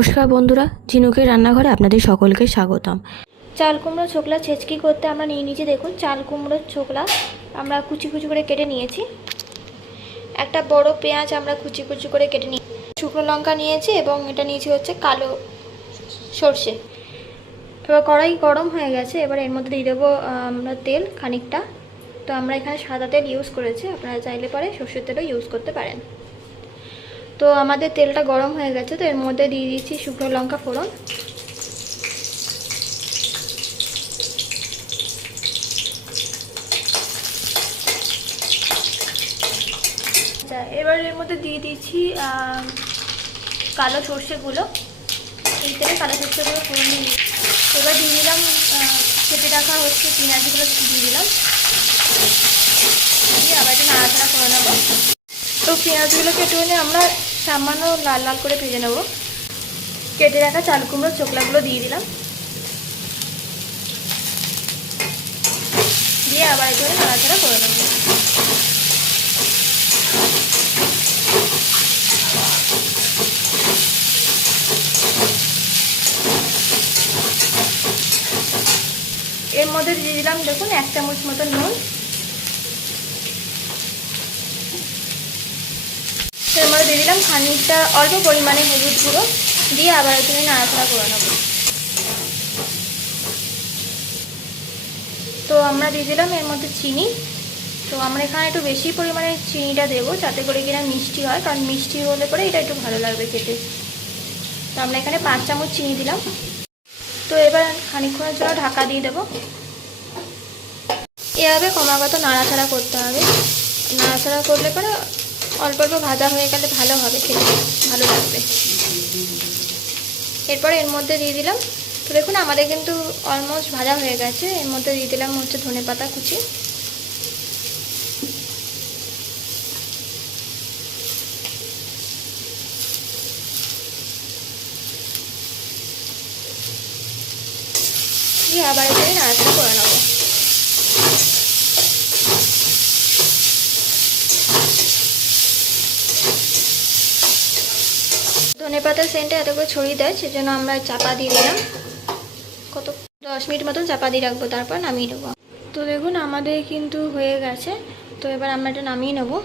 নমস্কার বন্ধুরা, ঝিনুকের রান্নাঘরে আপনাদের সকলকে স্বাগতম। চাল কুমড়ো ছোকলা ছেঁচকি করতে আমরা নিয়ে নিয়েছি। দেখুন, চাল কুমড়োর ছোকলা আমরা কুচি কুচি করে কেটে নিয়েছি। একটা বড় পেঁয়াজ আমরা কুচি কুচি করে কেটে নিয়েছি। শুকনো লঙ্কা নিয়েছি এবং এটা নিয়েছি হচ্ছে কালো সর্ষে। এবার কড়াই গরম হয়ে গেছে, এবার এর মধ্যে দিয়ে দেবো আমরা তেল খানিকটা। তো আমরা এখানে সাদা তেল ইউজ করেছি, আপনারা চাইলে পরে সর্ষের তেলও ইউজ করতে পারেন। তো আমাদের তেলটা গরম হয়ে গেছে, তো এর মধ্যে দিয়ে দিচ্ছি শুকনো লঙ্কা ফোড়ন। আচ্ছা, এবার এর মধ্যে দিয়ে দিচ্ছি কালো সর্ষেগুলো। এই তেলে কালো সর্ষেগুলো ফোড়ন দিয়ে এবার দিয়ে দিলাম কেটে রাখা হচ্ছে পেঁয়াজগুলো দিয়ে দিলাম, দিয়ে আবার একটু নাড়াচাড়া করে নেবো। তো পেঁয়াজগুলোকে একটু আমরা সামান্য লাল লাল করে ভেজে নেব। কেটে রাখা চাল কুমড়োর চোকলাগুলো দিয়ে দিলাম, দিয়ে আবার একটু নাড়াচাড়া করে নেবো। এর মধ্যে দিয়ে দিলাম দেখুন 1 চামচ মতো নুন। এর মধ্যে দিয়ে দিলাম খানিকটা অল্প পরিমাণে হলুদ গুঁড়ো, দিয়ে আবার একটু নাড়াচাড়া করে নেব। তো আমরা দিয়ে দিলাম এর মধ্যে চিনি। তো আমরা এখানে একটু বেশি পরিমাণে চিনিটা দেবো, যাতে করে কিনা মিষ্টি হয়, কারণ মিষ্টি হলে পরে এটা একটু ভালো লাগবে খেতে। তো আমরা এখানে 5 চামচ চিনি দিলাম। তো এবার খানিকক্ষণের জন্য ঢাকা দিয়ে দেবো। এভাবে ক্রমাগত নাড়াচাড়া করতে হবে। নাড়াচাড়া করলে পরে অল্প অল্প ভাজা হয়ে গেলে ভালো হবে, খেতে ভালো লাগবে। এরপরে এর মধ্যে দিয়ে দিলাম, তো দেখুন আমাদের কিন্তু অলমোস্ট ভাজা হয়ে গেছে। এর মধ্যে দিয়ে দিলাম হচ্ছে ধনেপাতা কুচি, দিয়ে আবার এখানে নাড়াচাড়া করে নেবো। ধনেপাতার সেন্টটা এত করে ছড়িয়ে দেয়, সেজন্য আমরা চাপা দিয়ে দিলাম। 10 মিনিট মতন চাপা দিয়ে রাখবো, তারপর নামিয়ে নেবো। তো দেখুন আমাদের কিন্তু হয়ে গেছে। তো এবার আমরা এটা নামিয়ে নেবো।